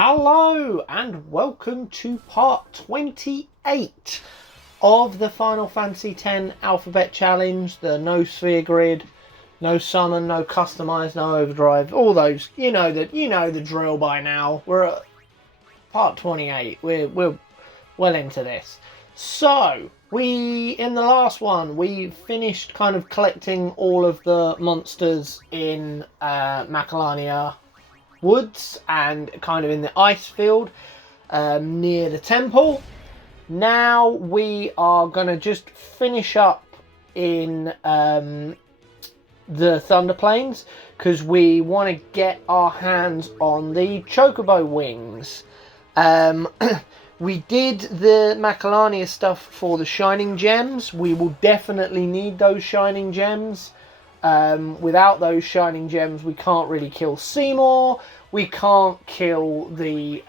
Hello and welcome to part 28 of the Final Fantasy X Alphabet Challenge. The no sphere grid, no summon, no customize, no overdrive. All those, you know the drill by now. We're at part 28. We're well into this. So in the last one we finished kind of collecting all of the monsters in Macalania Woods and kind of in the ice field near the temple. Now we are going to just finish up in the Thunder Plains because we want to get our hands on the Chocobo wings. We did the Macalania stuff for the Shining Gems. We will definitely need those Shining Gems. Without those Shining Gems, we can't really kill Seymour. We can't kill the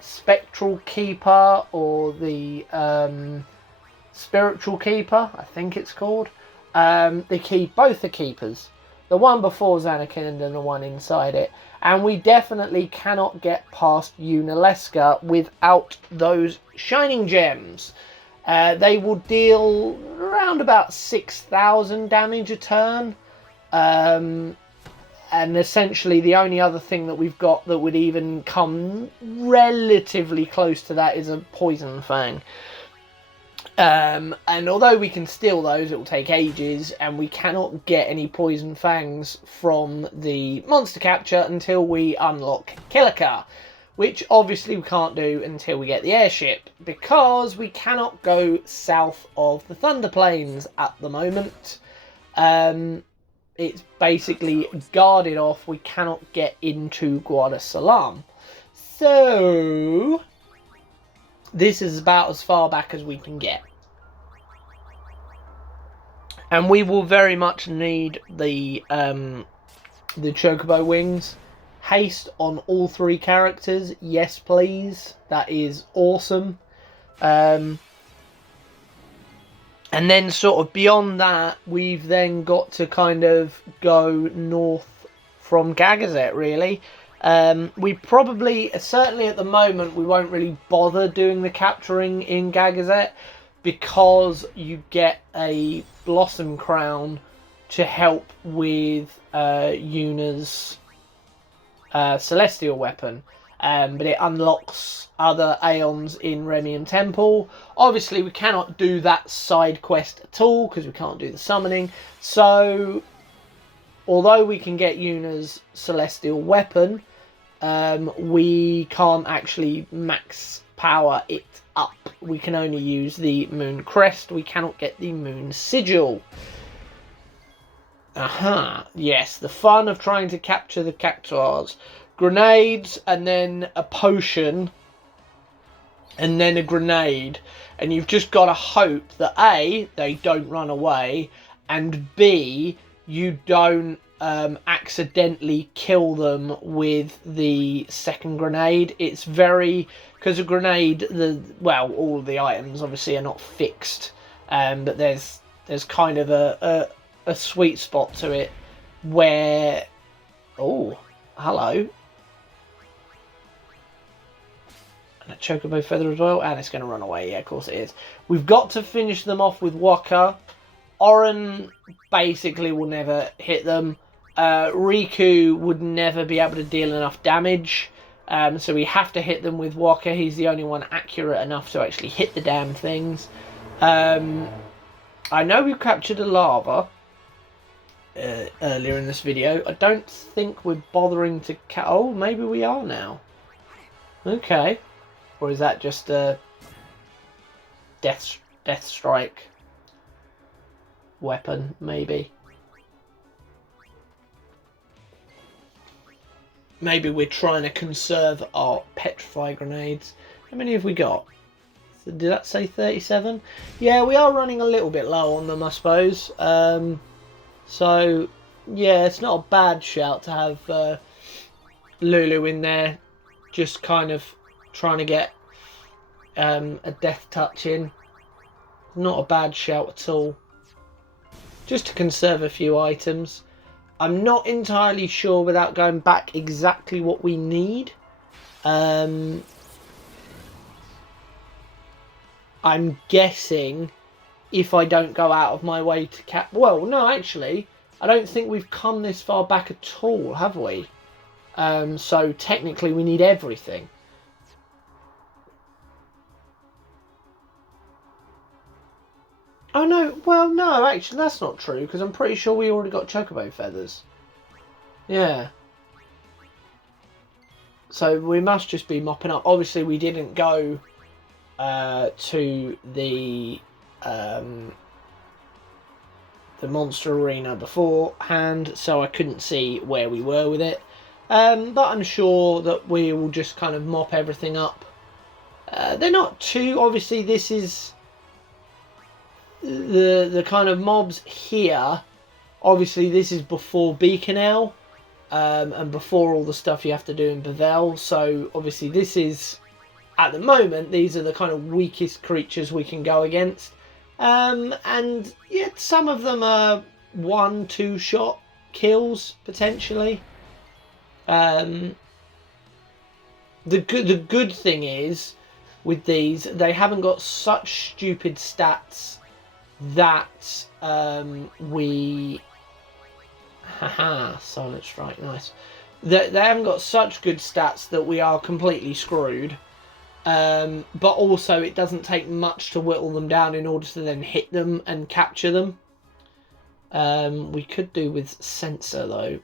Spectral Keeper or the Spiritual Keeper, I think it's called. Both the Keepers. The one before Zanarkand and the one inside it. And we definitely cannot get past Unalesca without those Shining Gems. They will deal around about 6,000 damage a turn. And essentially the only other thing that we've got that would even come relatively close to that is a Poison Fang. And although we can steal those, it will take ages, and we cannot get any Poison Fangs from the monster capture until we unlock Kilika, which obviously we can't do until we get the airship, because we cannot go south of the Thunder Plains at the moment. It's basically guarded off. We cannot get into Guadalsalam. So this is about as far back as we can get. And we will very much need the Chocobo wings. Haste on all three characters. Yes, please. That is awesome. And then sort of beyond that, we've then got to kind of go north from Gagazet, really. We probably, certainly at the moment, we won't really bother doing the capturing in Gagazet because you get a Blossom Crown to help with Yuna's Celestial Weapon. But it unlocks other Aeons in Remium Temple. Obviously, we cannot do that side quest at all because we can't do the summoning. So, although we can get Yuna's Celestial Weapon, we can't actually max power it up. We can only use the Moon Crest. We cannot get the Moon Sigil. Aha, yes, the fun of trying to capture the Cactuars. Grenades, and then a potion, and then a grenade. And you've just got to hope that A, they don't run away, and B, you don't accidentally kill them with the second grenade. It's very, because a grenade, all the items obviously are not fixed, but there's kind of a sweet spot to it where, oh, hello. And a Chocobo Feather as well, and it's going to run away. Yeah, of course it is. We've got to finish them off with Waka. Oren basically will never hit them. Riku would never be able to deal enough damage. So we have to hit them with Waka. He's the only one accurate enough to actually hit the damn things. I know we've captured a lava earlier in this video. I don't think we're bothering to... Oh, maybe we are now. Okay. Or is that just a death strike weapon, maybe? Maybe we're trying to conserve our petrify grenades. How many have we got? Did that say 37? Yeah, we are running a little bit low on them, I suppose. So, yeah, it's not a bad shout to have Lulu in there, just kind of trying to get a death touch in. Not a bad shout at all. Just to conserve a few items. I'm not entirely sure, without going back, exactly what we need. I'm guessing if I don't go out of my way to cap... Well, no, actually, I don't think we've come this far back at all, have we? So technically we need everything. Oh, no. Well, no, actually, that's not true, because I'm pretty sure we already got chocobo feathers. Yeah. So we must just be mopping up. Obviously, we didn't go to the monster arena beforehand, so I couldn't see where we were with it. But I'm sure that we will just kind of mop everything up. They're not too... Obviously, this is... The kind of mobs here, obviously this is before Beaconell, and before all the stuff you have to do in Bevel, so obviously this is, at the moment, these are the kind of weakest creatures we can go against, and yeah, some of them are 1-2 shot kills, potentially. The good thing is, with these, they haven't got such stupid stats that we... Haha, Silent Strike, nice. They haven't got such good stats that we are completely screwed. But also it doesn't take much to whittle them down in order to then hit them and capture them. We could do with Sensor though.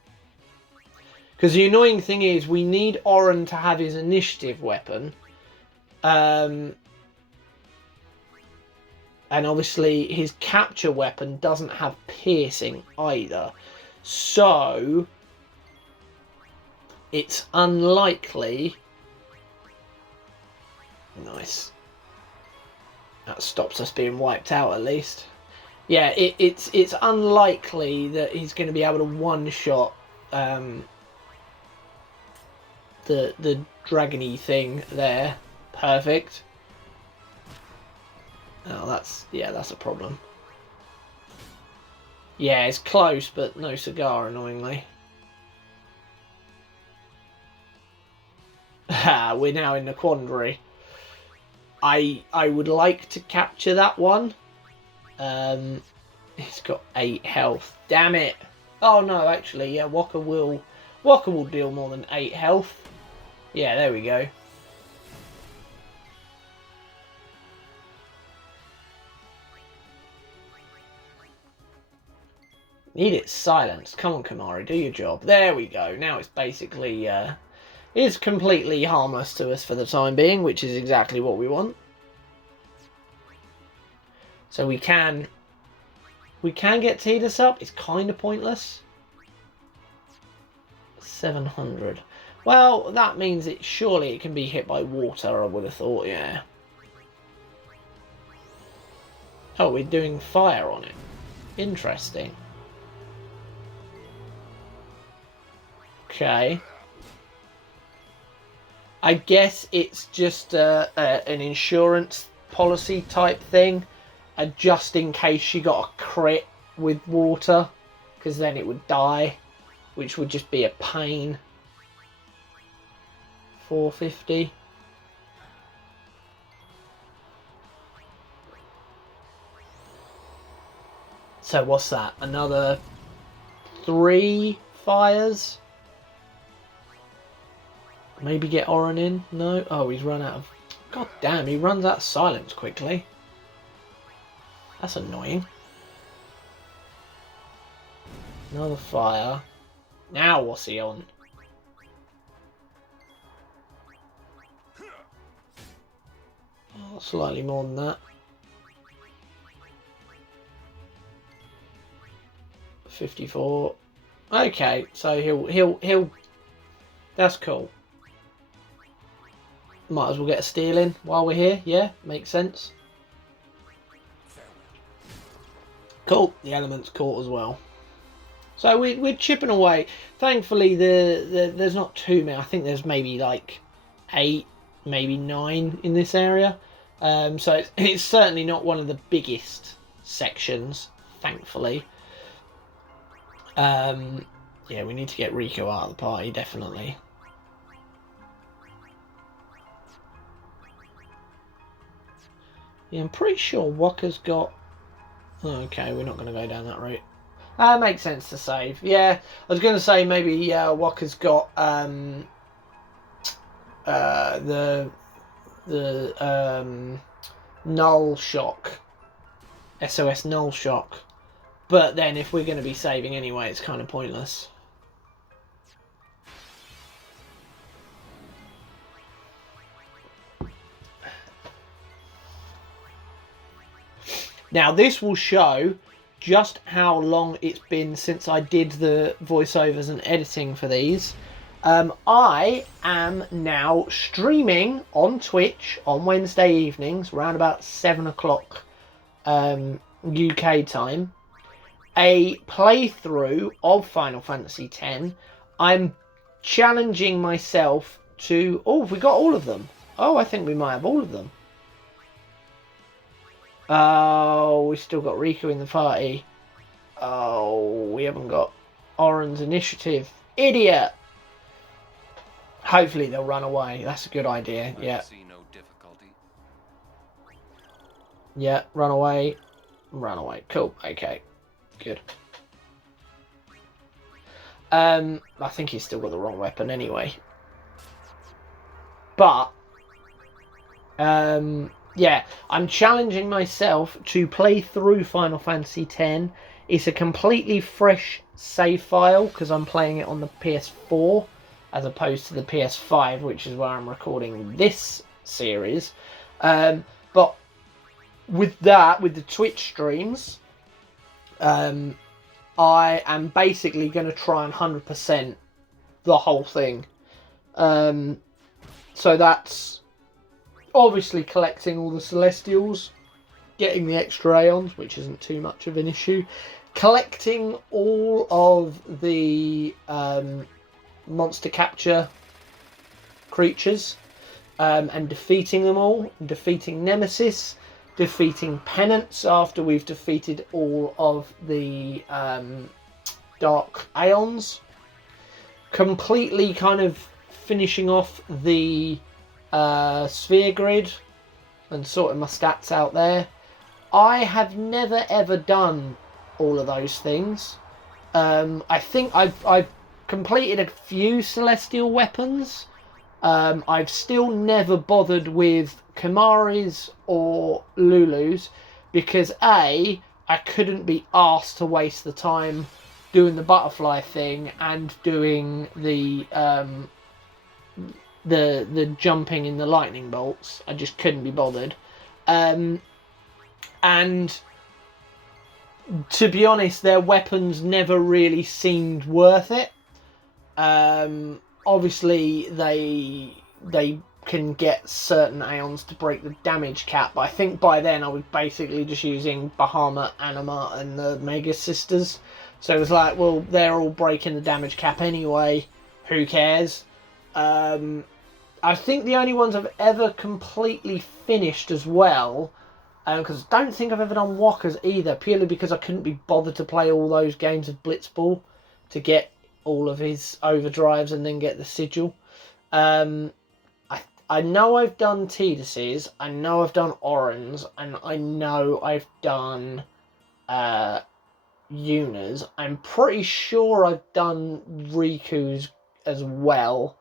Because the annoying thing is we need Oren to have his initiative weapon. And obviously his capture weapon doesn't have piercing either. So it's unlikely... Nice. That stops us being wiped out at least. Yeah, it's unlikely that he's going to be able to one-shot the dragony thing there. Perfect. Oh, that's a problem. Yeah, it's close, but no cigar, annoyingly. We're now in the quandary. I would like to capture that one. He's got 8 health. Damn it! Oh no, actually, yeah, Walker will deal more than 8 health. Yeah, there we go. Need it silenced. Come on, Kamari, do your job. There we go. Now it's basically, it's completely harmless to us for the time being, which is exactly what we want. So we can get Tidus up. It's kind of pointless. 700. Well, that means surely it can be hit by water, I would have thought, yeah. Oh, we're doing fire on it. Interesting. Okay. I guess it's just an insurance policy type thing. Just in case she got a crit with water. Because then it would die. Which would just be a pain. 450. So what's that? Another 3 fires? Maybe get Oren in? No? Oh, he's run out of... God damn, he runs out of silence quickly. That's annoying. Another fire. Now what's he on? Oh, slightly more than that. 54. Okay, so he'll... That's cool. Might as well get a steal in while we're here. Yeah, makes sense. Cool. The element's caught as well. So we're chipping away. Thankfully, there's not too many. I think there's maybe like 8, maybe 9 in this area. So it's certainly not one of the biggest sections, thankfully. Yeah, we need to get Rico out of the party, definitely. Yeah, I'm pretty sure Waka's got... Okay, we're not going to go down that route. That makes sense to save. Yeah, I was going to say maybe Waka's got the null shock, SOS null shock. But then if we're going to be saving anyway, it's kind of pointless. Now this will show just how long it's been since I did the voiceovers and editing for these. I am now streaming on Twitch on Wednesday evenings, around about 7 o'clock UK time, a playthrough of Final Fantasy X. I'm challenging myself to... Oh, have we got all of them? Oh, I think we might have all of them. Oh, we still got Riku in the party. Oh, we haven't got Oren's initiative. Idiot! Hopefully they'll run away. That's a good idea. Yeah. See no difficulty. Yeah, run away. Run away. Cool. Okay. Good. I think he's still got the wrong weapon anyway. But yeah, I'm challenging myself to play through Final Fantasy X. It's a completely fresh save file because I'm playing it on the PS4 as opposed to the PS5, which is where I'm recording this series. But with that, with the Twitch streams, I am basically going to try and 100% the whole thing. So that's obviously collecting all the Celestials, getting the extra Aeons, which isn't too much of an issue, collecting all of the monster capture creatures, and defeating them all, defeating Nemesis, defeating Penance after we've defeated all of the Dark Aeons, completely kind of finishing off the sphere grid and sorting my stats out there. I have never ever done all of those things. I think I've completed a few Celestial weapons. I've still never bothered with Kimahri's or Lulu's because A, I couldn't be asked to waste the time doing the butterfly thing and doing the jumping in the lightning bolts. I just couldn't be bothered. And to be honest, their weapons never really seemed worth it. Obviously, they can get certain Aeons to break the damage cap, but I think by then I was basically just using Bahamut, Anima, and the Mega Sisters. So it was like, well, they're all breaking the damage cap anyway. Who cares? I think the only ones I've ever completely finished as well, because I don't think I've ever done Walkers either, purely because I couldn't be bothered to play all those games of Blitzball to get all of his overdrives and then get the sigil. I know I've done Tidus's, I know I've done Oren's, and I know I've done Yuna's. I'm pretty sure I've done Riku's as well.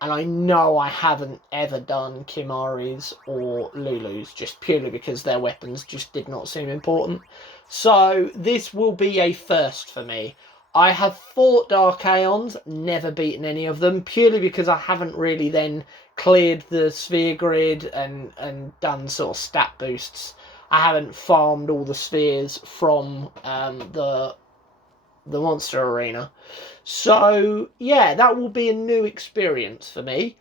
And I know I haven't ever done Kimahri's or Lulu's, just purely because their weapons just did not seem important. So this will be a first for me. I have fought Dark Aeons, never beaten any of them, purely because I haven't really then cleared the sphere grid and done sort of stat boosts. I haven't farmed all the spheres from the monster arena. So yeah, that will be a new experience for me.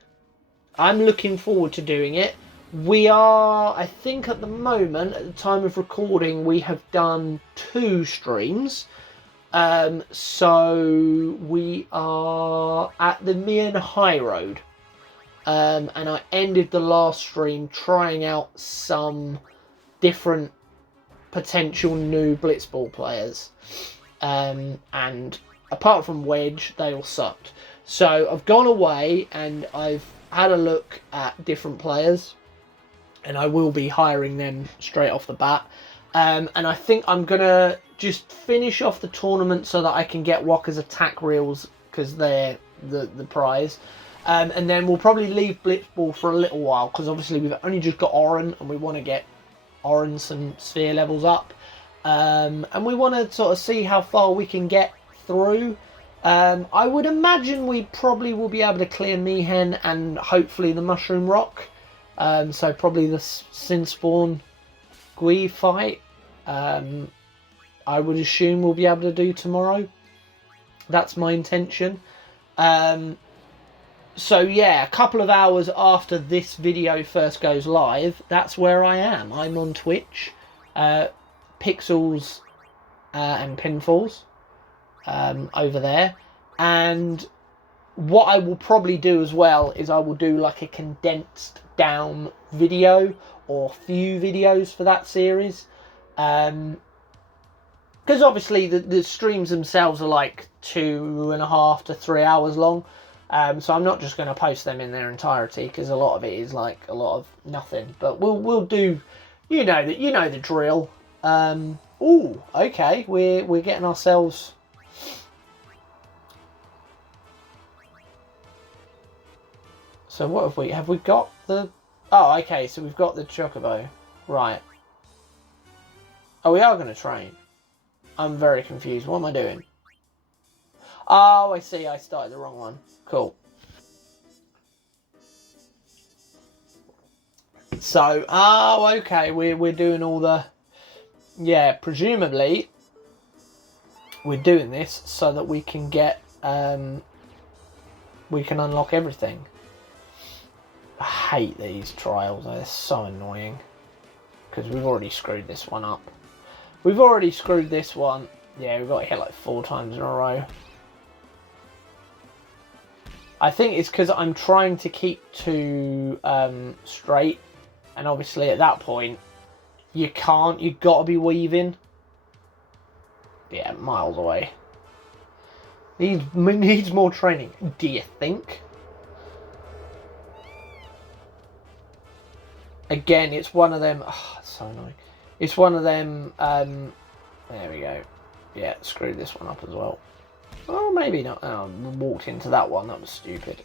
I'm looking forward to doing it. We are, I think at the moment, at the time of recording, we have done 2 streams. So we are at the Mian High Road. And I ended the last stream trying out some different potential new Blitzball players. And apart from Wedge, they all sucked. So I've gone away and I've had a look at different players. and I will be hiring them straight off the bat. And I think I'm going to just finish off the tournament so that I can get Walker's attack reels, because they're the prize. And then we'll probably leave Blitzball for a little while, because obviously we've only just got Oren, and we want to get Oren some sphere levels up. And we want to sort of see how far we can get through. I would imagine we probably will be able to clear Mihen and hopefully the Mushroom Rock. So probably the Sinspawn Gui fight, I would assume we'll be able to do tomorrow. That's my intention. So yeah, a couple of hours after this video first goes live, that's where I am. I'm on Twitch, Pixels and Pinfalls over there. And what I will probably do as well is I will do like a condensed down video or few videos for that series. Because obviously the streams themselves are like 2.5 to 3 hours long. So I'm not just going to post them in their entirety, because a lot of it is like a lot of nothing. But we'll do, you know the drill. Ooh, okay, we're getting ourselves. So what have we got the? Oh, okay. So we've got the Chocobo, right? Oh, we are going to train. I'm very confused. What am I doing? Oh, I see. I started the wrong one. Cool. So, oh, okay. We're doing all the. Yeah, presumably we're doing this so that we can get we can unlock everything. I hate these trials. They're so annoying, because we've already screwed this one up. We've already screwed this one. Yeah, we've got hit like 4 times in a row. I think it's because I'm trying to keep to straight, and obviously at that point you can't. You've got to be weaving. Yeah, miles away. Needs more training. Do you think? Again, it's one of them. Oh, it's so annoying. It's one of them. There we go. Yeah, screw this one up as well. Oh, maybe not. Oh, walked into that one. That was stupid.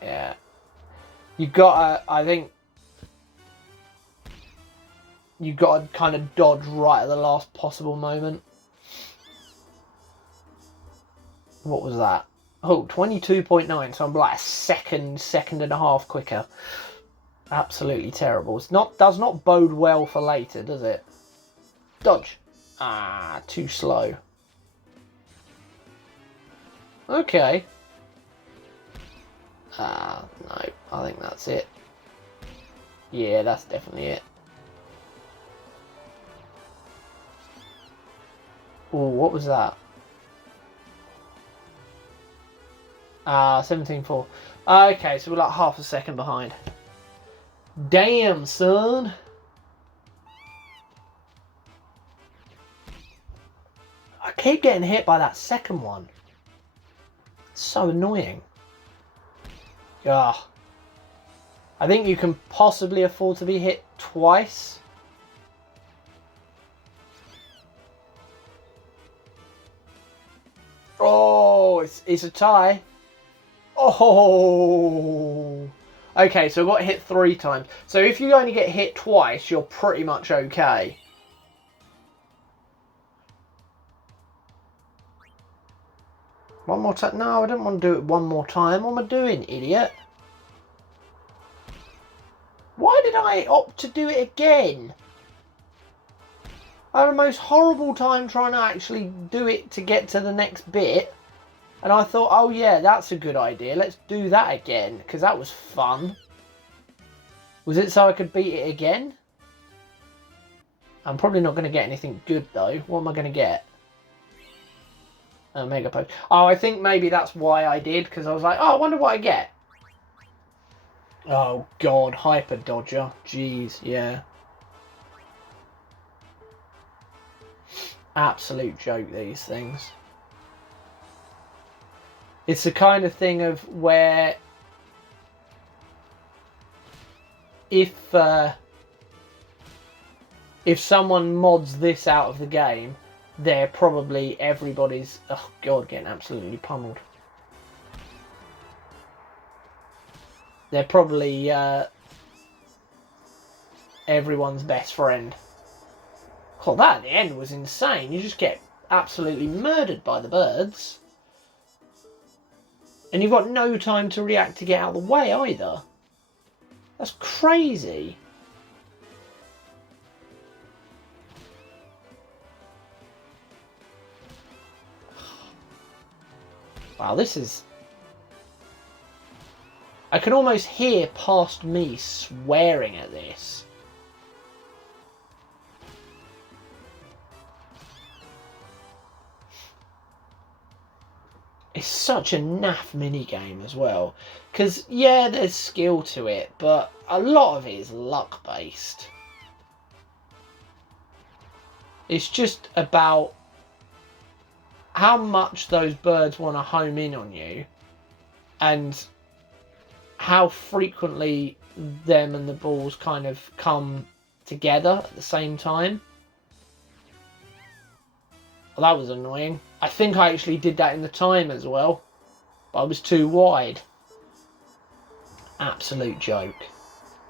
Yeah. You got to, I think, you got to kind of dodge right at the last possible moment. What was that? Oh, 22.9. So I'm like a second and a half quicker. Absolutely terrible. It's not, does not bode well for later, does it? Dodge. Ah, too slow. Okay. Ah, no. I think that's it. Yeah, that's definitely it. Oh, what was that? Ah, 17.4. Okay, so we're like half a second behind. Damn, son. I keep getting hit by that second one. It's so annoying. Ugh. I think you can possibly afford to be hit twice. Oh, it's a tie. Oh. Okay, so I got hit 3 times. So if you only get hit twice, you're pretty much okay. One more time. No, I don't want to do it one more time. What am I doing, idiot? Why did I opt to do it again? I had the most horrible time trying to actually do it to get to the next bit. And I thought, oh yeah, that's a good idea. Let's do that again, because that was fun. Was it so I could beat it again? I'm probably not going to get anything good, though. What am I going to get? A Mega Poke. Oh, I think maybe that's why I did, because I was like, oh, I wonder what I get. Oh, God. Hyper Dodger. Jeez, yeah. Absolute joke, these things. It's the kind of thing of where if if someone mods this out of the game, they're probably everybody's... Oh, God, getting absolutely pummeled. They're probably everyone's best friend. Oh, that at the end was insane. You just get absolutely murdered by the birds. And you've got no time to react to get out of the way either. That's crazy. Wow, this is... I can almost hear past me swearing at this. It's such a naff minigame as well. Because, yeah, there's skill to it, but a lot of it is luck-based. It's just about how much those birds want to home in on you and how frequently them and the balls kind of come together at the same time. Well, that was annoying. I think I actually did that in the time as well, but I was too wide. Absolute joke.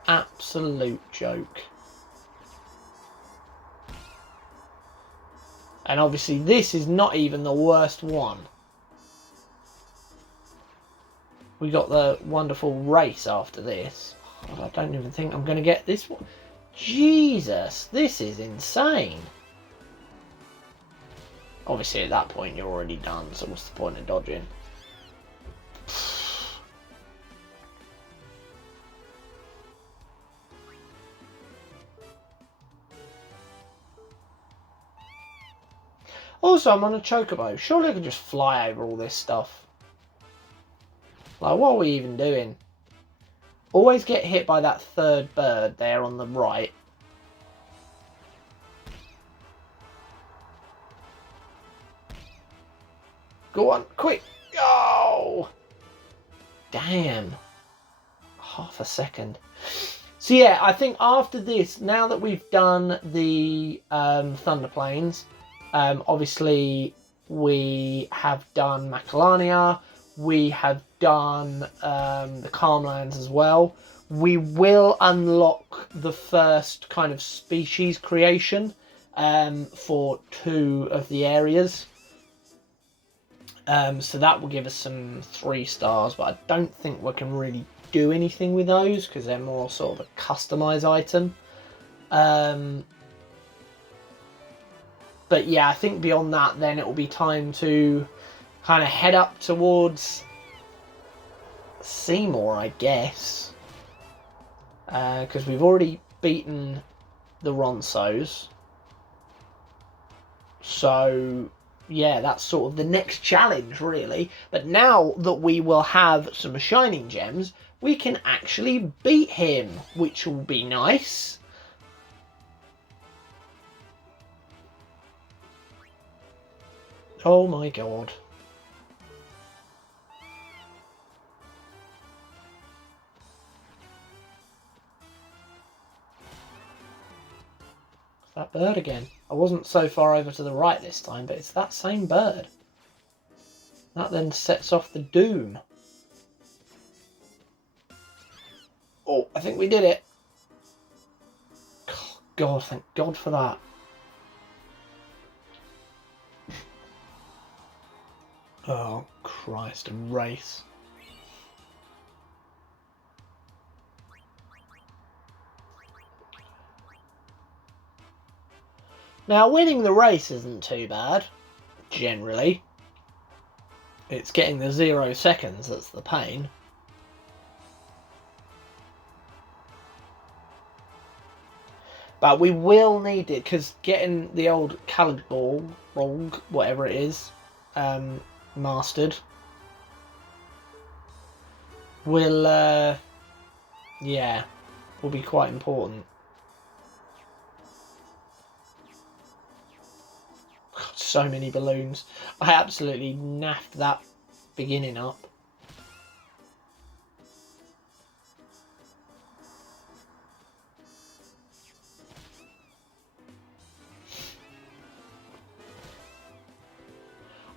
Absolute joke. And obviously this is not even the worst one. We got the wonderful race after this. God, I don't even think I'm going to get this one. Jesus, this is insane. Obviously at that point you're already done, so what's the point of dodging? Also, I'm on a chocobo. Surely I can just fly over all this stuff. Like, what are we even doing? Always get hit by that third bird there on the right. Go on, quick! Go! Damn. Half a second. So yeah, I think after this, now that we've done the Thunder Plains, obviously we have done Macalania, we have done the Calmlands as well. We will unlock the first kind of species creation for 2 of the areas. So that will give us some 3 stars, but I don't think we can really do anything with those because they're more sort of a customize item. But yeah, I think beyond that then it will be time to kind of head up towards Seymour, I guess. Because we've already beaten the Ronsos. So yeah, that's sort of the next challenge, really. But now that we will have some Shining Gems, we can actually beat him, which will be nice. Oh my god. It's that bird again. I wasn't so far over to the right this time, but it's that same bird. That then sets off the doom. Oh, I think we did it. God, thank God for that. Oh, Christ, a race. Now, winning the race isn't too bad, generally. It's getting the 0 seconds that's the pain. But we will need it, because getting the old coloured ball, whatever it is, mastered, will, yeah, will be quite important. God, so many balloons. I absolutely naffed that beginning up.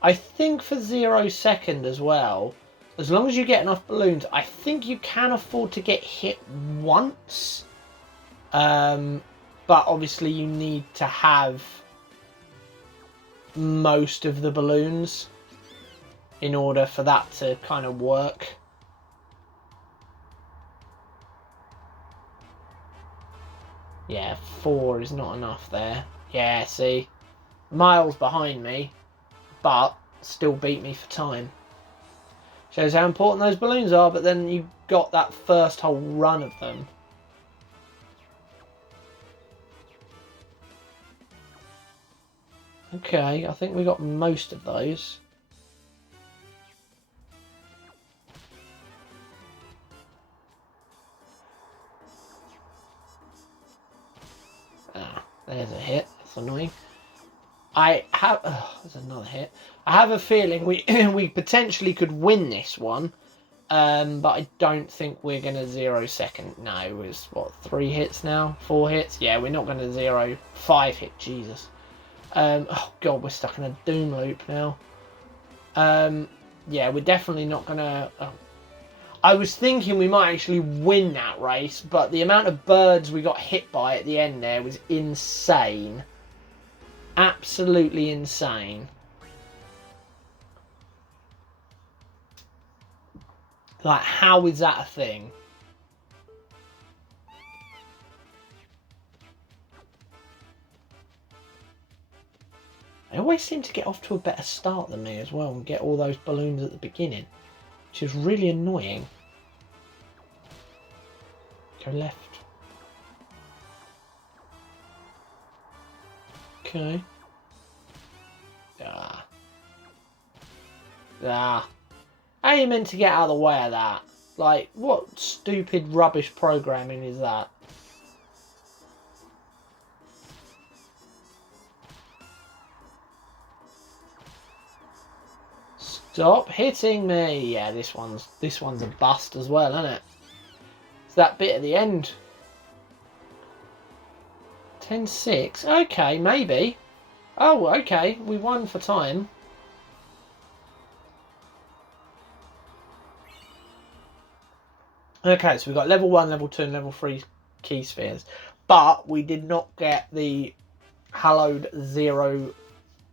I think for 0 second as well, as long as you get enough balloons, I think you can afford to get hit once. But obviously you need to have most of the balloons in order for that to kind of work. Yeah, 4 is not enough there. Yeah, see? Miles behind me, but still beat me for time. Shows how important those balloons are, but then you got that first whole run of them. Okay, I think we got most of those. Ah, there's a hit. That's annoying. I have... Oh, there's another hit. I have a feeling we we potentially could win this one. But I don't think we're going to 0 second. No, it's what, 3 hits now? 4 hits? Yeah, we're not going to 0. 5 hit, Jesus. Oh god, we're stuck in a doom loop now. Yeah, we're definitely not going to... I was thinking we might actually win that race, but the amount of birds we got hit by at the end there was insane. Absolutely insane. Like, how is that a thing? They always seem to get off to a better start than me as well and get all those balloons at the beginning, which is really annoying. Go left. Okay. Ah. Ah. How are you meant to get out of the way of that? Like, what stupid rubbish programming is that? Stop hitting me! Yeah, this one's a bust as well, isn't it? It's that bit at the end. 10-6. Okay, maybe. Oh, okay. We won for time. Okay, so we've got level 1, level 2, and level 3 key spheres. But we did not get the hallowed 0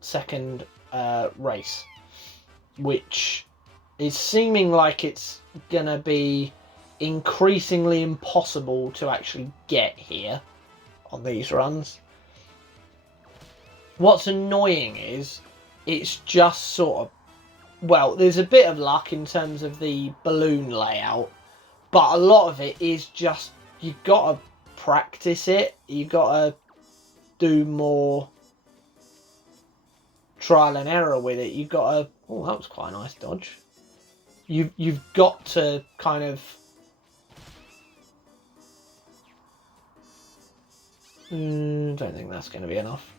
second race, which is seeming like it's going to be increasingly impossible to actually get here on these runs. What's annoying is it's just sort of, well, there's a bit of luck in terms of the balloon layout, but a lot of it is just, you've got to practice it. You've got to do more trial and error with it. You've got to... Oh, that was quite a nice dodge. You've got to kind of... don't think that's going to be enough.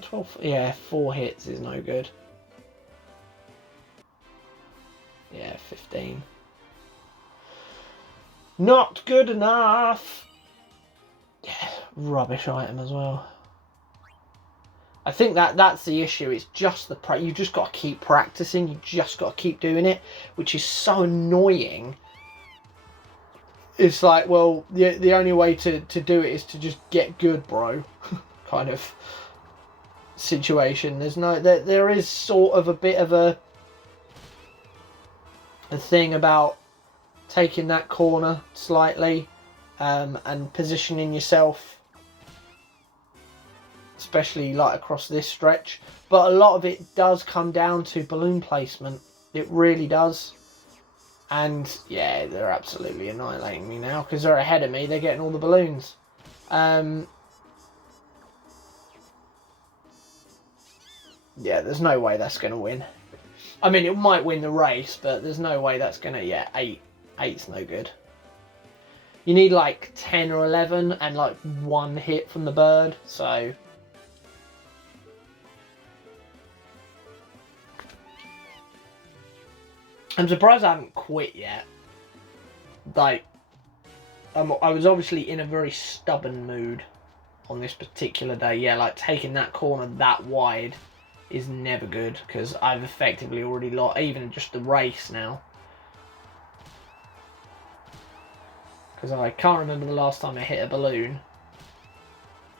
12... Yeah, 4 hits is no good. Yeah, 15. Not good enough. Yeah, rubbish item as well. I think that's the issue. It's just the you just got to keep practicing. You just got to keep doing it, which is so annoying. It's like, well, the only way to do it is to just get good, bro. Kind of situation. There's no there is sort of a bit of a thing about taking that corner slightly and positioning yourself, especially like across this stretch, but a lot of it does come down to balloon placement. It really does. And yeah, they're absolutely annihilating me now because they're ahead of me. They're getting all the balloons. Yeah, there's no way that's going to win. I mean, it might win the race, but there's no way that's going to... Yeah, 8's no good. You need like 10 or 11 and like 1 hit from the bird, so... I'm surprised I haven't quit yet. Like, I was obviously in a very stubborn mood on this particular day. Yeah, like taking that corner that wide is never good, because I've effectively already lost even just the race now. Because I can't remember the last time I hit a balloon.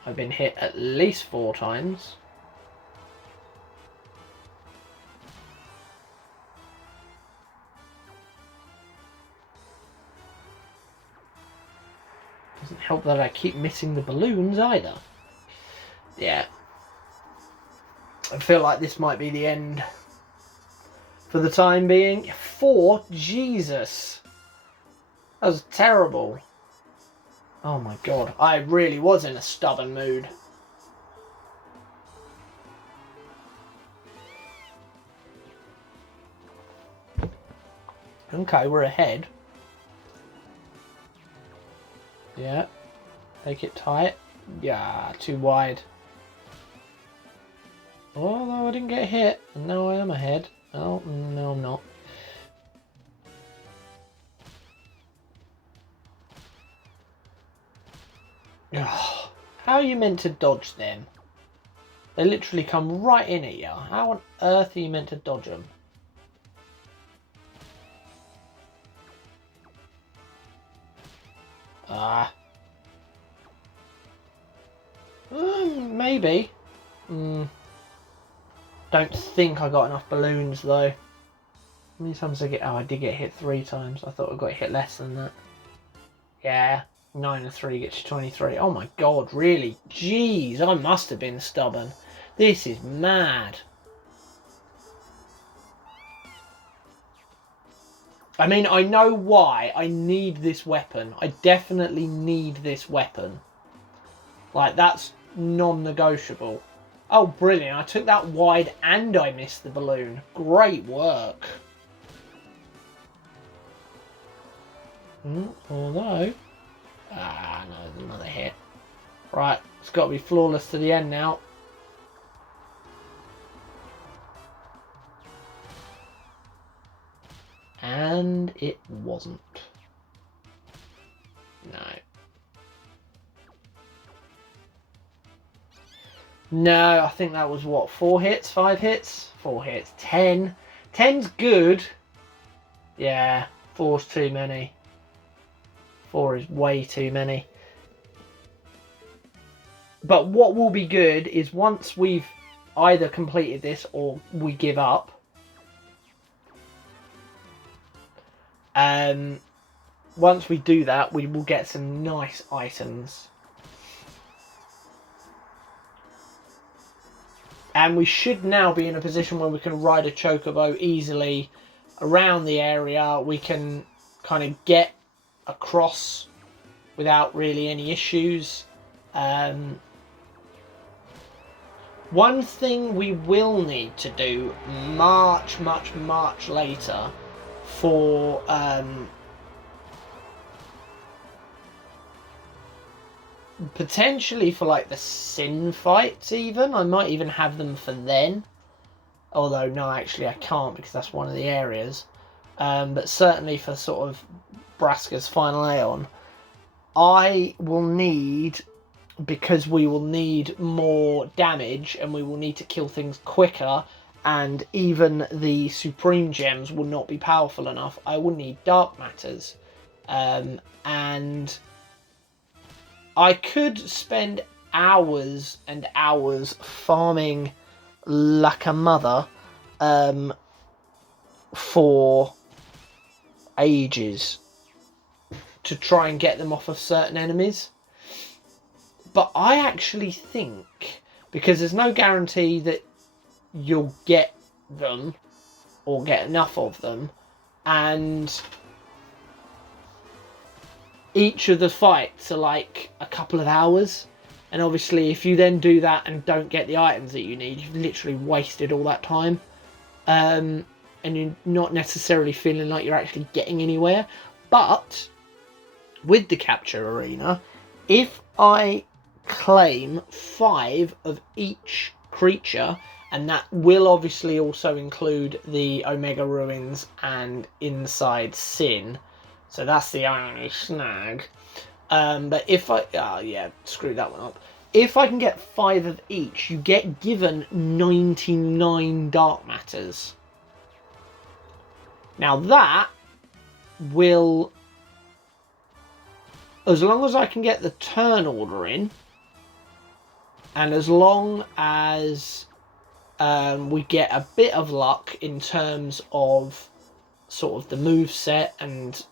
I've been hit at least 4 times. Doesn't help that I keep missing the balloons either. Yeah. I feel like this might be the end for the time being. 4? Jesus. That was terrible. Oh my god. I really was in a stubborn mood. Okay, we're ahead. Yeah. Make it tight. Yeah, too wide. Oh, no, I didn't get hit. No, I am ahead. Oh, no, I'm not. Ugh. How are you meant to dodge them? They literally come right in at you. How on earth are you meant to dodge them? Ah. Maybe. Don't think I got enough balloons though. How many times did I get? Oh, I did get hit 3 times. I thought I got hit less than that. Yeah, 9 and 3 gets you 23. Oh my god, really? Jeez, I must have been stubborn. This is mad. I mean, I know why I need this weapon. I definitely need this weapon. Like, that's non-negotiable. Oh, brilliant. I took that wide and I missed the balloon. Great work. Although... Ah, no, there's another hit. Right, it's got to be flawless to the end now. And it wasn't. No. No, I think that was what, 4 hits? 5 hits? 4 hits. 10. 10's good. Yeah, 4's too many. 4 is way too many. But what will be good is once we've either completed this or we give up. Once we do that, we will get some nice items. And we should now be in a position where we can ride a chocobo easily around the area. We can kind of get across without really any issues. One thing we will need to do much later for potentially for like the sin fights even. I might even have them for then. Although no, actually I can't because that's one of the areas. But certainly for sort of Braska's final Aeon, I will need, because we will need more damage and we will need to kill things quicker, and even the Supreme Gems will not be powerful enough, I will need Dark Matters. And I could spend hours and hours farming like a mother for ages to try and get them off of certain enemies. But I actually think, because there's no guarantee that you'll get them or get enough of them, and each of the fights are like a couple of hours, and obviously if you then do that and don't get the items that you need, you've literally wasted all that time, and you're not necessarily feeling like you're actually getting anywhere. But with the capture arena, if I claim 5 of each creature, and that will obviously also include the Omega Ruins and Inside Sin, so that's the only snag. But if I... yeah, screw that one up. if I can get 5 of each, you get given 99 dark matters. Now that will, as long as I can get the turn order in, and as long as we get a bit of luck in terms of sort of the move set and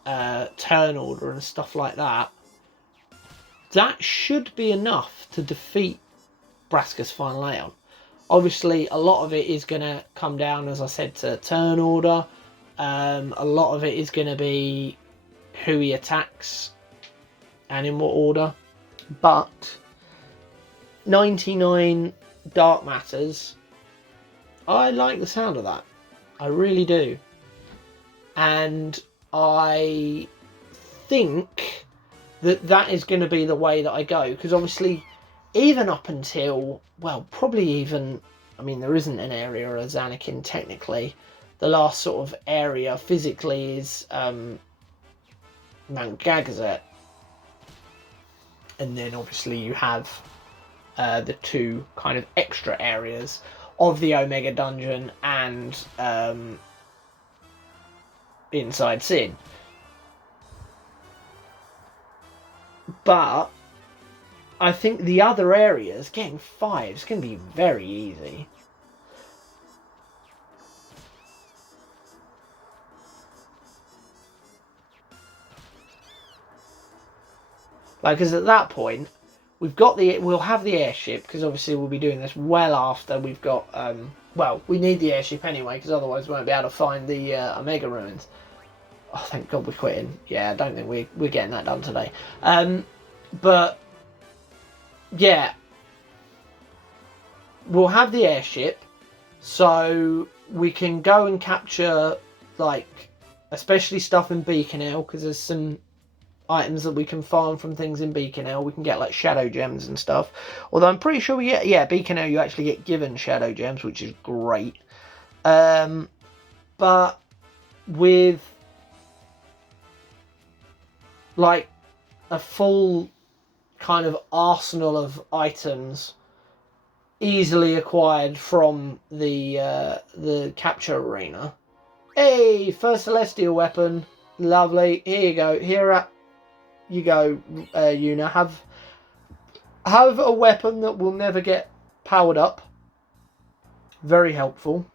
turn order and stuff like that, that should be enough to defeat Braska's Final Aeon. Obviously, a lot of it is going to come down, as I said, to turn order. A lot of it is going to be who he attacks and in what order. But 99 dark matters, I like the sound of that. I really do. And I think that is going to be the way that I go. Because obviously, even up until, well, probably even, I mean, there isn't an area of Zanarkand technically. The last sort of area physically is Mount Gagazet. And then obviously you have the 2 kind of extra areas of the Omega Dungeon and Inside Sin. But I think the other areas, getting 5 is going to be very easy. Like, because at that point, we'll have the airship, because obviously we'll be doing this well after we've got, well, we need the airship anyway, because otherwise we won't be able to find the Omega Ruins. Oh, thank God we're quitting. Yeah, I don't think we're getting that done today. But, yeah. We'll have the airship, so we can go and capture, like, especially stuff in Beacon Hill, because there's some items that we can farm from things in Beacon Hill. We can get, like, shadow gems and stuff. Although I'm pretty sure we get, yeah, Beacon Hill, you actually get given shadow gems, which is great. But with, like, a full kind of arsenal of items easily acquired from the capture arena. Hey, first celestial weapon, lovely. Here you go. Here you go, Yuna. Have a weapon that will never get powered up. Very helpful.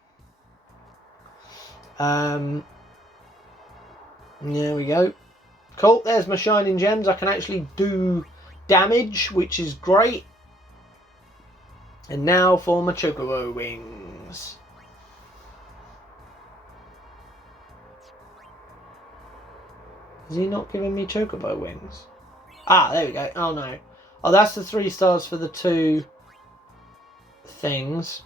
There we go. Cool. There's my shining gems. I can actually do damage, which is great. And now for my chocobo wings. Is he not giving me chocobo wings? Ah, there we go. Oh no. Oh, that's the 3 stars for the 2 things.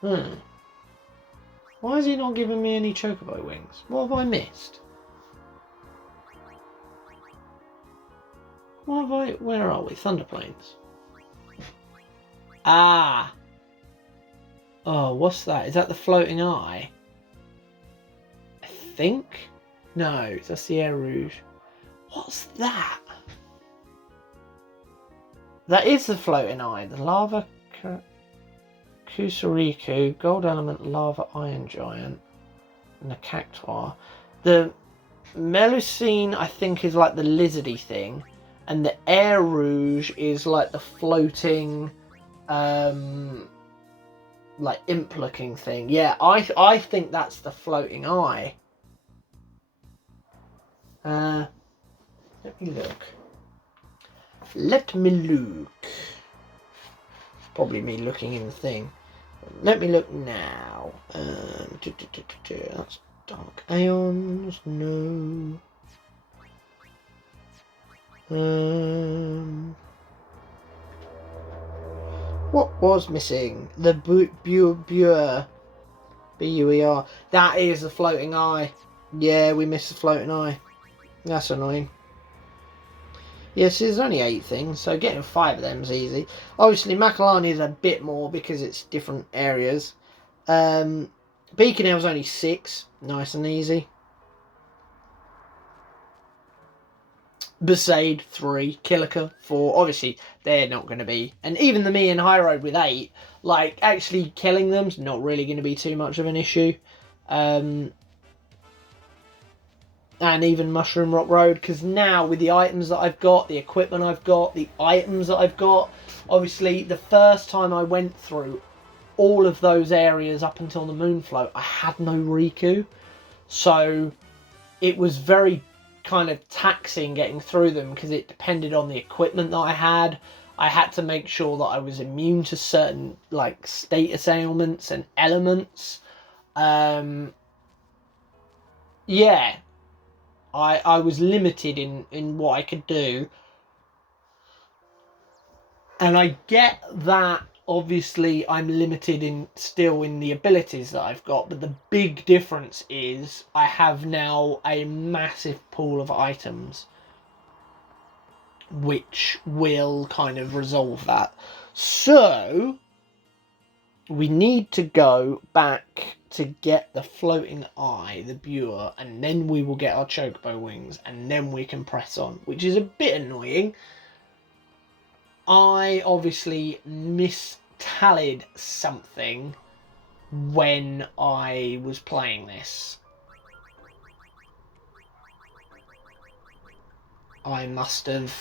Why is he not giving me any chocobo wings? What have I missed? What have I... Where are we? Thunderplanes. Ah. Oh, what's that? Is that the floating eye? I think? No, that's the Air Rouge. What's that? That is the floating eye. The lava Kusariku, gold element lava iron giant, and the cactuar. The Melusine, I think, is like the lizardy thing, and the Air Rouge is like the floating, like imp-looking thing. Yeah, I think that's the floating eye. Let me look. Let me look. Probably me looking in the thing. Let me look now. That's Dark Aeons. No. What was missing? The Buer. B-U-E-R. That is the floating eye. Yeah, we missed the floating eye. That's annoying. Yes, there's only 8 things, so getting 5 of them is easy. Obviously, Makalani is a bit more because it's different areas. Beacon Hill's only 6. Nice and easy. Besaid 3, Killiker 4. Obviously, they're not going to be... And even the me in High Road with 8, like, actually killing them's not really going to be too much of an issue. And even Mushroom Rock Road, because now with the items that I've got, the equipment I've got, the items that I've got, obviously, the first time I went through all of those areas up until the Moonflow, I had no Riku. So it was very kind of taxing getting through them because it depended on the equipment that I had. I had to make sure that I was immune to certain like status ailments and elements. Yeah, I was limited in what I could do, and I get that. Obviously, I'm limited still in the abilities that I've got, but the big difference is I have now a massive pool of items which will kind of resolve that. So, we need to go back to get the floating eye, the Buer, and then we will get our Chocobo wings, and then we can press on, which is a bit annoying. I obviously mistallied something when I was playing this. I must have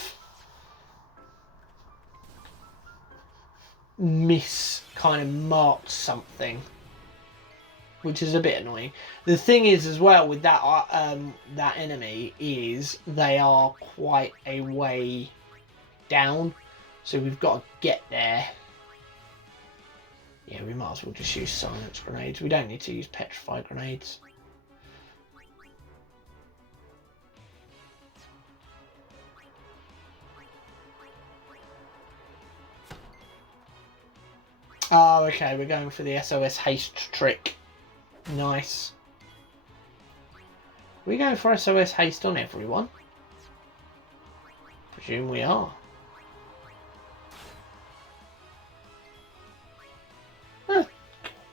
kind of marked something, which is a bit annoying. The thing is as well with that that enemy is they are quite a way down. So we've got to get there. Yeah, we might as well just use silence grenades. We don't need to use petrified grenades. Oh, okay, we're going for the SOS haste trick. Nice. Are we going for SOS haste on everyone? Presume we are.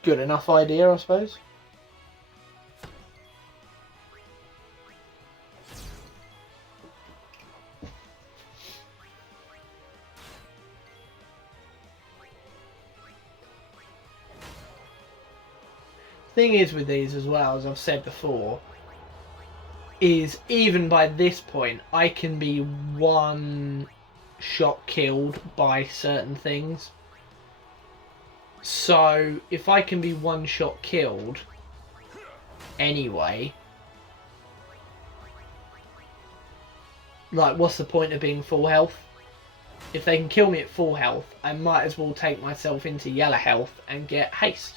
Good enough idea, I suppose. Thing is with these as well, as I've said before, is even by this point, I can be one shot killed by certain things. So, if I can be one shot killed anyway, like, what's the point of being full health? If they can kill me at full health, I might as well take myself into yellow health and get haste.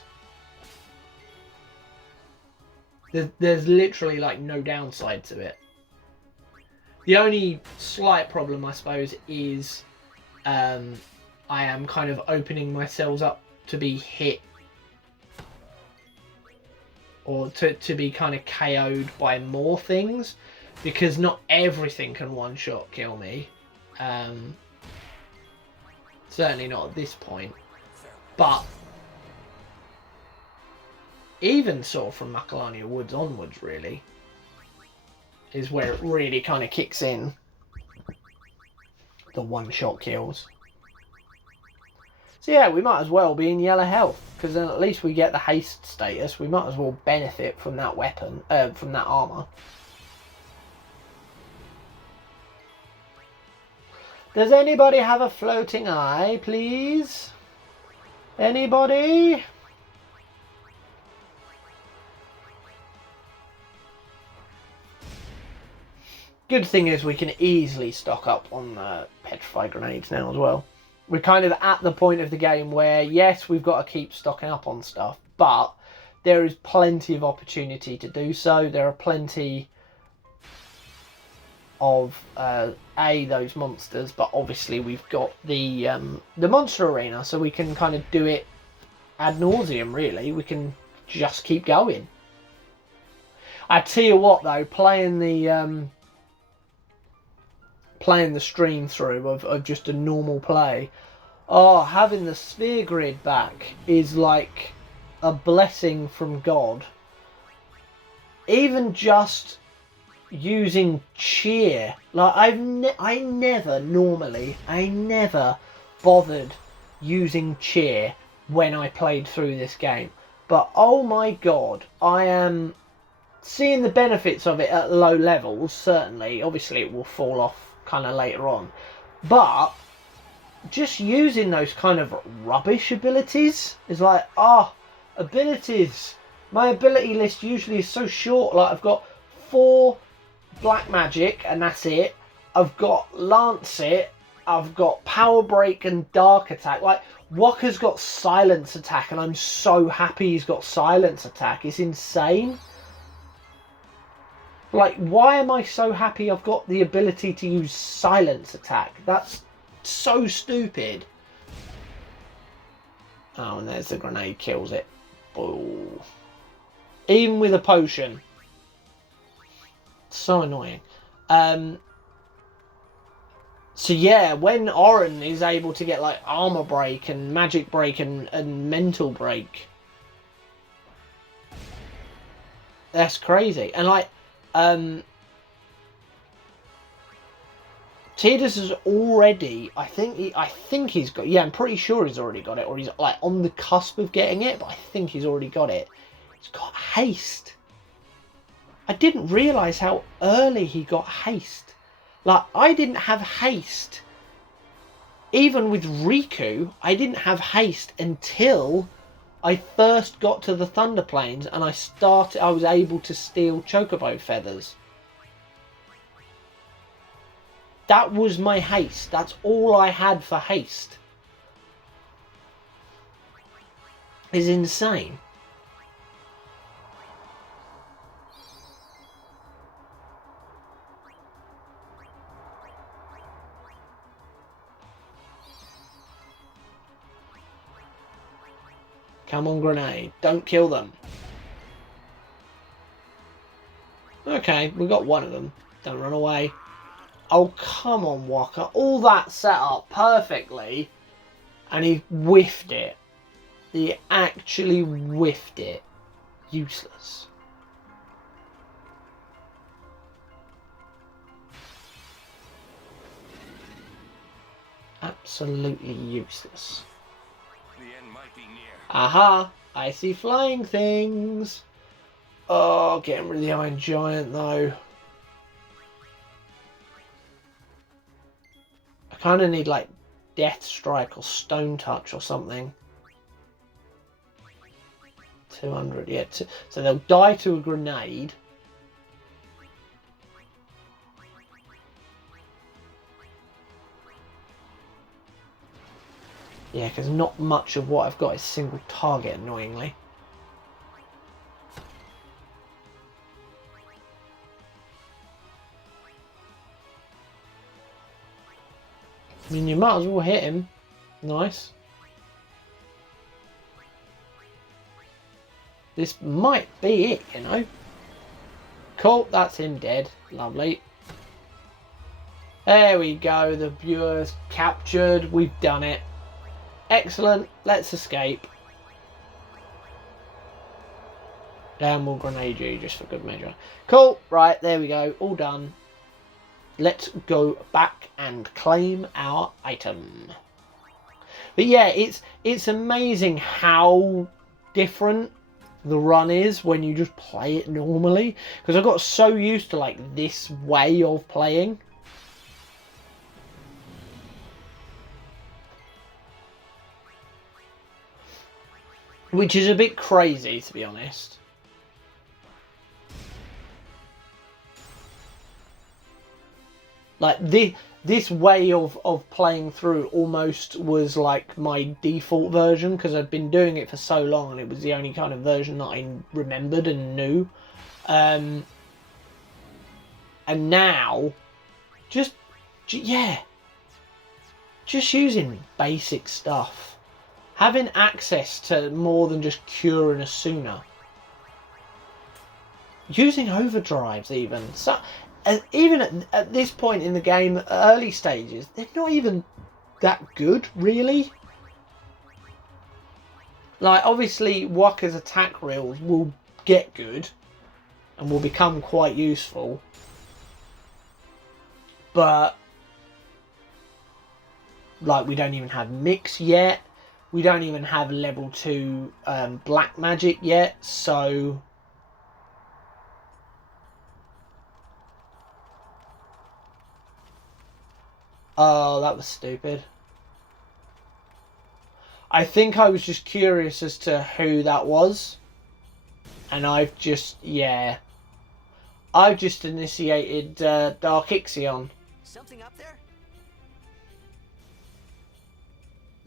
There's literally, like, no downside to it. The only slight problem, I suppose, is I am kind of opening myself up to be hit or to be kind of KO'd by more things, because not everything can one-shot kill me. Certainly not at this point. But even sort of from Macalania Woods onwards, really, is where it really kind of kicks in. The one-shot kills. So yeah, we might as well be in yellow health, because then at least we get the haste status. We might as well benefit from that weapon, from that armour. Does anybody have a floating eye, please? Anybody? Good thing is we can easily stock up on petrified grenades now as well. We're kind of at the point of the game where, yes, we've got to keep stocking up on stuff, but there is plenty of opportunity to do so. There are plenty of those monsters, but obviously we've got the monster arena, so we can kind of do it ad nauseum. Really, we can just keep going. I tell you what, though, playing the stream through of just a normal play, oh, having the sphere grid back is like a blessing from God. Even just using cheer. Like I never bothered using cheer when I played through this game. But oh my god, I am seeing the benefits of it at low levels, certainly. Obviously it will fall off kind of later on. But just using those kind of rubbish abilities is like, abilities. My ability list usually is so short. Like, I've got 4 black magic and that's it. I've got Lancet, I've got Power Break and Dark Attack. Like, Wakka's got Silence Attack and I'm so happy he's got Silence Attack. It's insane. Like, why am I so happy I've got the ability to use Silence Attack? That's so stupid. Oh, and there's the grenade, kills it. Oh. Even with a potion. So annoying. So yeah, when Oren is able to get like Armor Break and Magic Break and Mental Break, that's crazy. And like, Tidus has already, I think he's got, yeah, I'm pretty sure he's already got it, or he's like on the cusp of getting it, but I think he's already got it. He's got haste. I didn't realise how early he got haste. Like, I didn't have haste. Even with Riku, I didn't have haste until I first got to the Thunder Plains and I was able to steal Chocobo feathers. That was my haste. That's all I had for haste. It's insane. Come on, grenade. Don't kill them. Okay, we got one of them. Don't run away. Oh, come on, Wakka. All that set up perfectly. And he whiffed it. He actually whiffed it. Useless. Absolutely useless. Aha! I see flying things. Oh, getting rid of the Iron Giant though. I kind of need like Death Strike or Stone Touch or something. 200, yeah. So they'll die to a grenade. Yeah, because not much of what I've got is single target, annoyingly. I mean, you might as well hit him. Nice. This might be it, you know. Cool, that's him dead. Lovely. There we go. The viewer's captured. We've done it. Excellent. Let's escape. Damn, we'll grenade you just for good measure. Cool. Right, there we go. All done. Let's go back and claim our item. But yeah, it's amazing how different the run is when you just play it normally. Because I got so used to like this way of playing. Which is a bit crazy, to be honest. Like, this way of playing through almost was like my default version, because I'd been doing it for so long and it was the only kind of version that I remembered and knew. And now, just using basic stuff. Having access to more than just Cure and Asuna. Using Overdrives even. So, even at this point in the game, early stages, they're not even that good, really. Like, obviously, Wakka's attack reels will get good. And will become quite useful. but like we don't even have mix yet. We don't even have level 2 black magic yet, so oh, that was stupid. I think I was just curious as to who that was. And I've just, yeah. I've just initiated Dark Ixion. Something up there?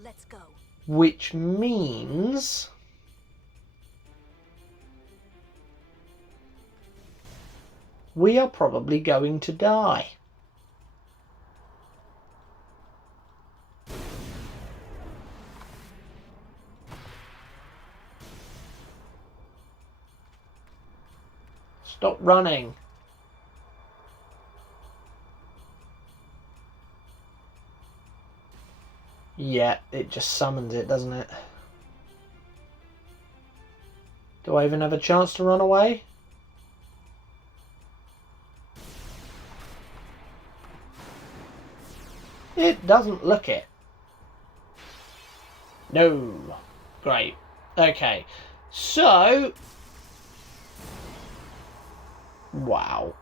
Let's go. Which means we are probably going to die. Stop running. Yeah, it just summons it, doesn't it? Do I even have a chance to run away? It doesn't look it. No. Great. Okay. So... wow.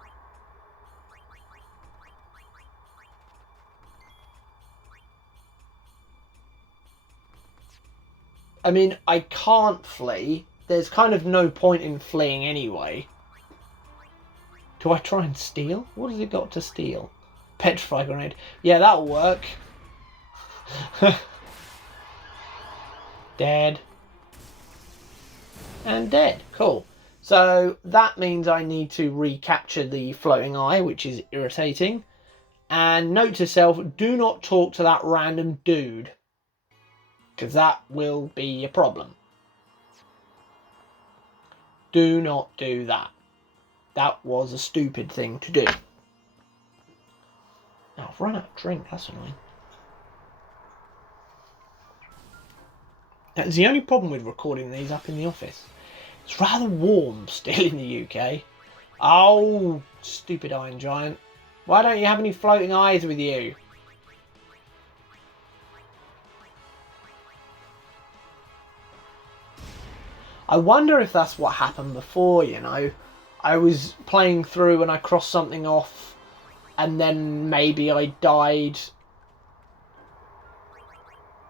I mean, I can't flee. There's kind of no point in fleeing anyway. Do I try and steal? What has it got to steal? Petrify grenade. Yeah, that'll work. Dead. And dead. Cool. So that means I need to recapture the floating eye, which is irritating. And note to self, do not talk to that random dude. Because that will be a problem. Do not do that. That was a stupid thing to do. Now, I've run out of drink, that's annoying. That's the only problem with recording these up in the office. It's rather warm still in the UK. Oh, stupid Iron Giant. Why don't you have any floating eyes with you? I wonder if that's what happened before, you know. I was playing through and I crossed something off and then maybe I died.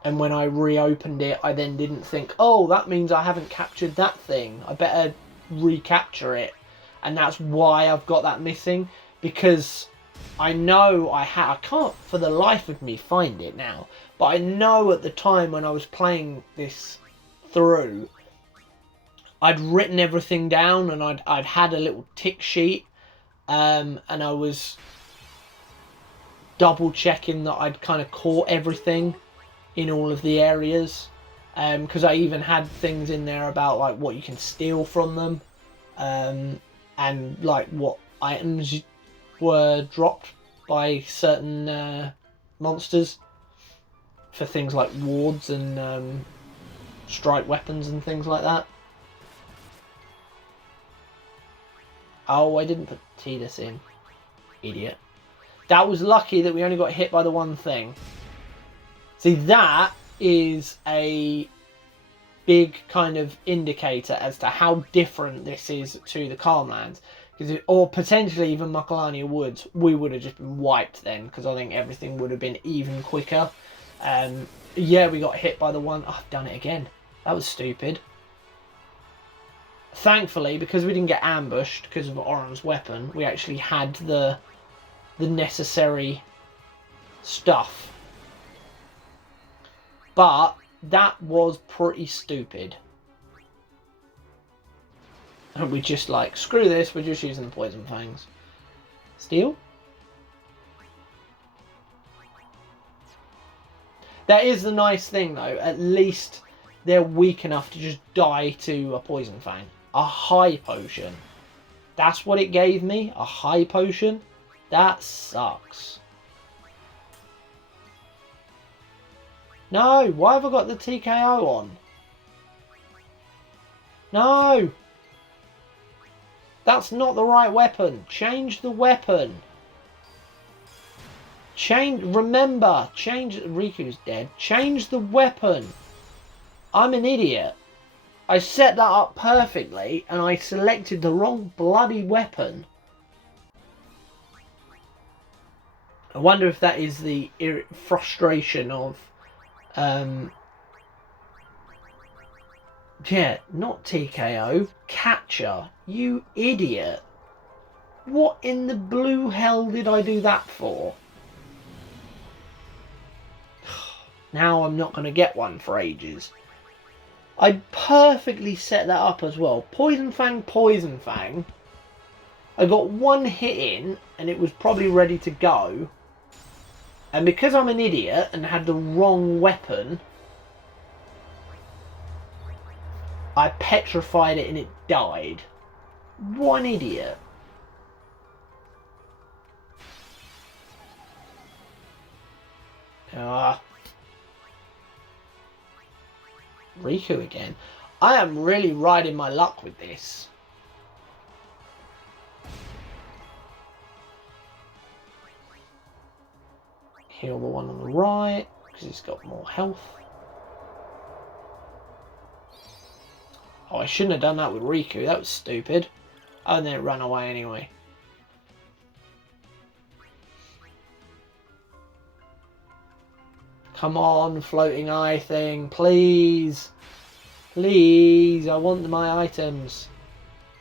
And when I reopened it, I then didn't think, oh, that means I haven't captured that thing. I better recapture it. And that's why I've got that missing. Because I know I can't for the life of me find it now. But I know at the time when I was playing this through, I'd written everything down and I'd had a little tick sheet. And I was double checking that I'd kind of caught everything in all of the areas, because I even had things in there about like what you can steal from them, and like what items were dropped by certain monsters for things like wards and strike weapons and things like that. Oh, I didn't put Tidus in. Idiot. That was lucky that we only got hit by the one thing. See, that is a big kind of indicator as to how different this is to the Calmlands. Or potentially even Muckalania Woods. We would have just been wiped then, because I think everything would have been even quicker. Yeah, we got hit by the one... Oh, I've done it again. That was stupid. Thankfully, because we didn't get ambushed because of Oren's weapon, we actually had the necessary stuff. But that was pretty stupid. And we just like, screw this, we're just using the Poison Fangs. Steal? That is the nice thing though, at least they're weak enough to just die to a Poison Fang. A high potion. That's what it gave me? A high potion? That sucks. No, why have I got the TKO on? No! That's not the right weapon. Change the weapon. Remember, Riku's dead. Change the weapon. I'm an idiot. I set that up perfectly and I selected the wrong bloody weapon. I wonder if that is the frustration of... yeah, not TKO. Catcher. You idiot. What in the blue hell did I do that for? Now I'm not going to get one for ages. I perfectly set that up as well. Poison Fang, Poison Fang. I got one hit in and it was probably ready to go. And because I'm an idiot and had the wrong weapon, I petrified it and it died. One idiot. Riku again. I am really riding my luck with this. Heal the one on the right because he's got more health. Oh, I shouldn't have done that with Riku. That was stupid. Oh, and then it ran away anyway. Come on, floating eye thing, please. Please, I want my items.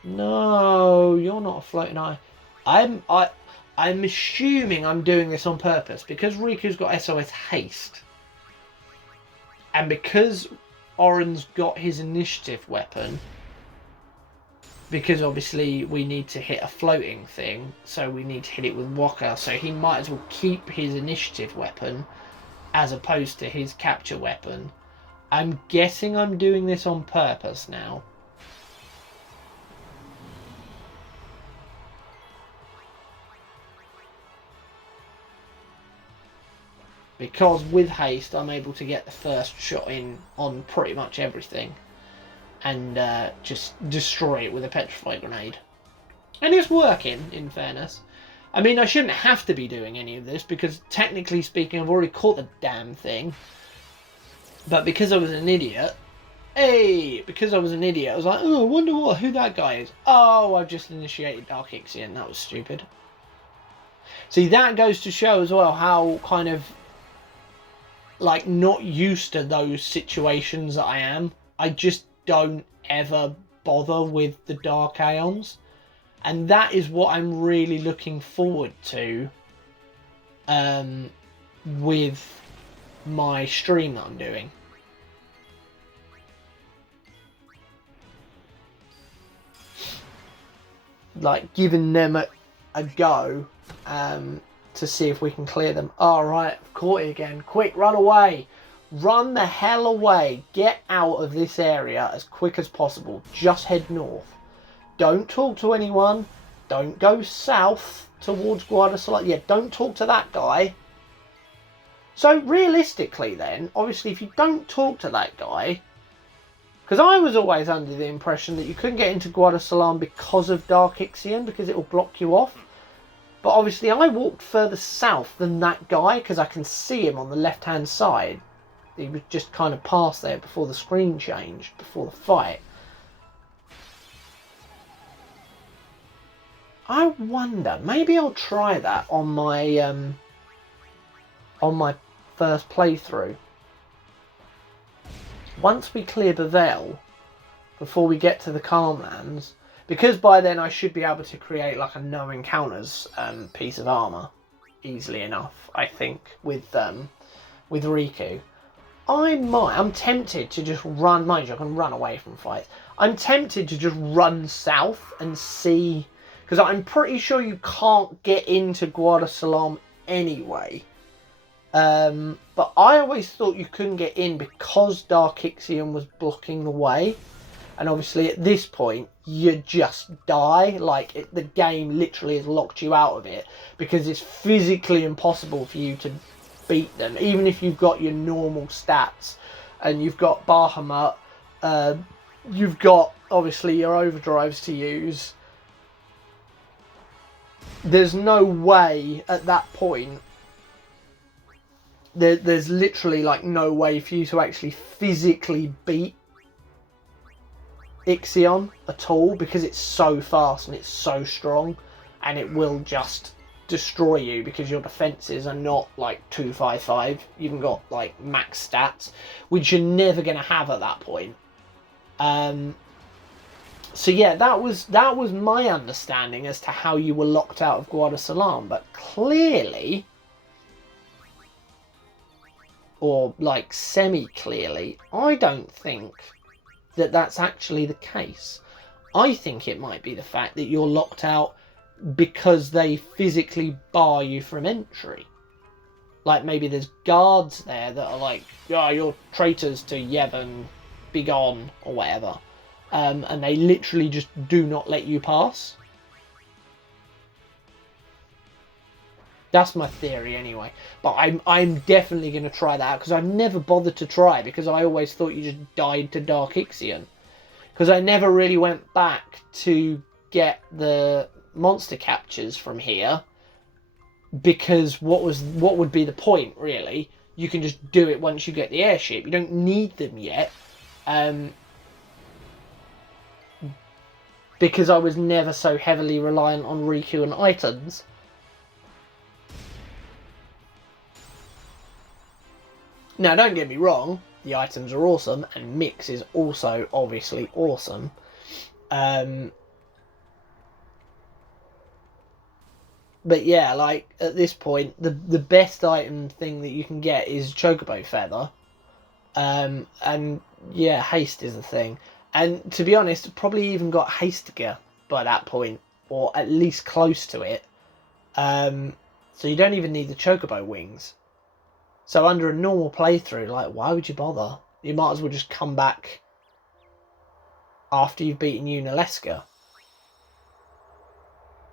No, you're not a floating eye. I'm assuming I'm doing this on purpose because Riku's got SOS haste. And because Oren's got his initiative weapon, because obviously we need to hit a floating thing, so we need to hit it with Waka, so he might as well keep his initiative weapon as opposed to his capture weapon. I'm guessing I'm doing this on purpose now. Because with haste I'm able to get the first shot in on pretty much everything and just destroy it with a petrify grenade. And it's working, in fairness. I mean, I shouldn't have to be doing any of this because technically speaking I've already caught the damn thing. But because I was an idiot, I was like, oh, I wonder who that guy is. Oh, I've just initiated Dark Ixion. That was stupid. See, that goes to show as well how kind of like not used to those situations that I am. I just don't ever bother with the Dark Aeons. And that is what I'm really looking forward to with my stream that I'm doing. Like giving them a go to see if we can clear them. Alright, I've caught it again. Quick, run away. Run the hell away. Get out of this area as quick as possible. Just head north. Don't talk to anyone. Don't go south towards Guadalajara. Yeah, don't talk to that guy. So realistically then, obviously if you don't talk to that guy, because I was always under the impression that you couldn't get into Guadalajara because of Dark Ixion, because it will block you off. But obviously I walked further south than that guy because I can see him on the left hand side. He was just kind of past there before the screen changed, before the fight. I wonder, maybe I'll try that on my first playthrough. Once we clear Bevelle, before we get to the Calmlands, because by then I should be able to create like a no encounters piece of armor easily enough, I think, with Riku. I'm tempted to just run, mind you, I can run away from fights. I'm tempted to just run south and see, because I'm pretty sure you can't get into Guadalajara anyway. But I always thought you couldn't get in because Dark Ixion was blocking the way. And obviously at this point, you just die. Like, the game literally has locked you out of it. Because it's physically impossible for you to beat them. Even if you've got your normal stats. And you've got Bahamut. You've got, obviously, your overdrives to use. There's no way at that point there's literally like no way for you to actually physically beat Ixion at all, because it's so fast and it's so strong, and it will just destroy you because your defenses are not like 255. You haven't got like max stats, which you're never going to have at that point. So yeah, that was my understanding as to how you were locked out of Guadalcanal, but clearly, or like semi-clearly, I don't think that that's actually the case. I think it might be the fact that you're locked out because they physically bar you from entry. Like maybe there's guards there that are like, oh, you're traitors to Yevon, be gone, or whatever. And they literally just do not let you pass. That's my theory anyway. But I'm definitely going to try that out, because I've never bothered to try, because I always thought you just died to Dark Ixion. Because I never really went back to get the monster captures from here, because what would be the point, really? You can just do it once you get the airship. You don't need them yet. Because I was never so heavily reliant on Riku and items. Now, don't get me wrong, the items are awesome, and Mix is also obviously awesome. But yeah, like, at this point, the best item thing that you can get is Chocobo Feather. And yeah, Haste is the thing. And to be honest, probably even got Haste Gear by that point, or at least close to it. So you don't even need the Chocobo Wings. So under a normal playthrough, like, why would you bother? You might as well just come back after you've beaten Unalesca.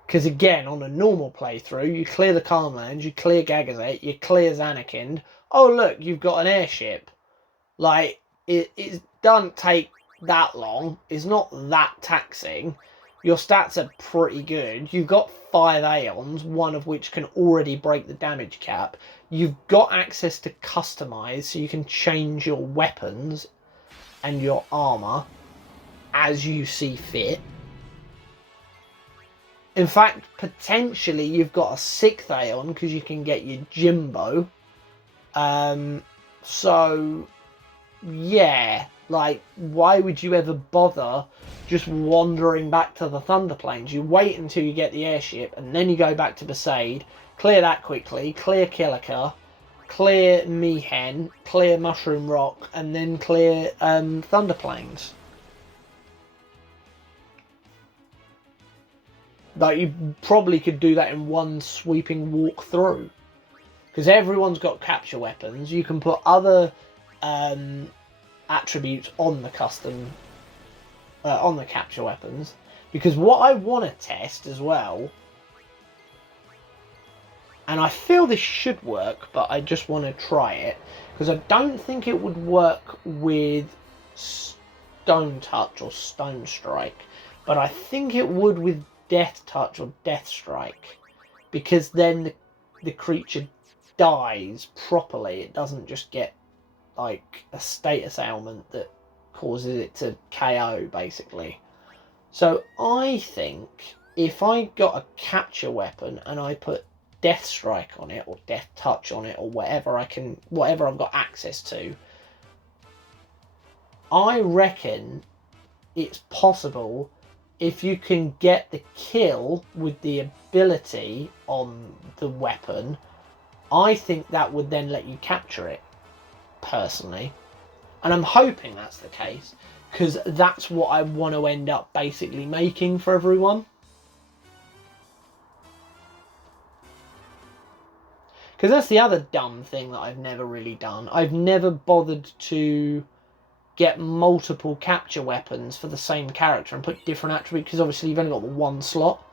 Because again, on a normal playthrough, you clear the Calmlands, you clear Gagazet, you clear Zanarkand. Oh look, you've got an airship. Like, it doesn't take that long. It's not that taxing. Your stats are pretty good. You've got 5 Aeons, one of which can already break the damage cap. You've got access to Customise, so you can change your weapons and your armour as you see fit. In fact, potentially you've got a 6th Aeon, because you can get your Jimbo. So, yeah, like, why would you ever bother just wandering back to the Thunder Plains? You wait until you get the airship, and then you go back to Besaid, clear that quickly, clear Kilika, clear Mihen, clear Mushroom Rock, and then clear Thunder Plains. Like, you probably could do that in one sweeping walk through. Because everyone's got capture weapons. You can put other attributes on the on the capture weapons. Because what I want to test as well, and I feel this should work, but I just want to try it, because I don't think it would work with Stone Touch or Stone Strike, but I think it would with Death Touch or Death Strike, because then the creature dies properly. It doesn't just get like a status ailment that causes it to KO, basically. So I think if I got a capture weapon and I put Death Strike on it or Death Touch on it or whatever I've got access to, I reckon it's possible, if you can get the kill with the ability on the weapon, I think that would then let you capture it, personally. And I'm hoping that's the case, because that's what I want to end up basically making for everyone. Because that's the other dumb thing that I've never really done. I've never bothered to get multiple capture weapons for the same character and put different attributes, because obviously you've only got the one slot.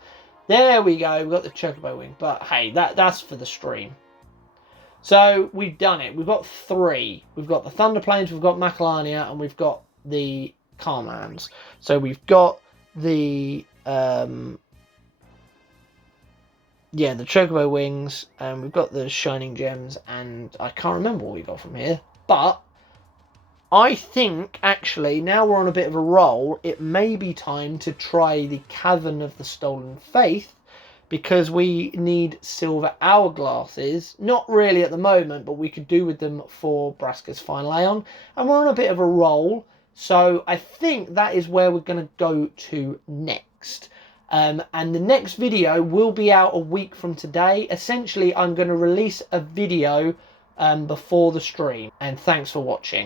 There we go, we've got the Chocobo Wing, but hey, that's for the stream. So we've done it. We've got 3. We've got the Thunder Plains, we've got Macalania, and we've got the Calmlands. So we've got the yeah, the chocobo wings, and we've got the shining gems, and I can't remember what we got from here, but I think actually now we're on a bit of a roll. It may be time to try the Cavern of the Stolen Faith, because we need silver hourglasses. Not really at the moment, but we could do with them for Braska's final Aeon, and we're on a bit of a roll. So I think that is where we're going to go to next. And the next video will be out a week from today. Essentially, I'm going to release a video before the stream. And thanks for watching.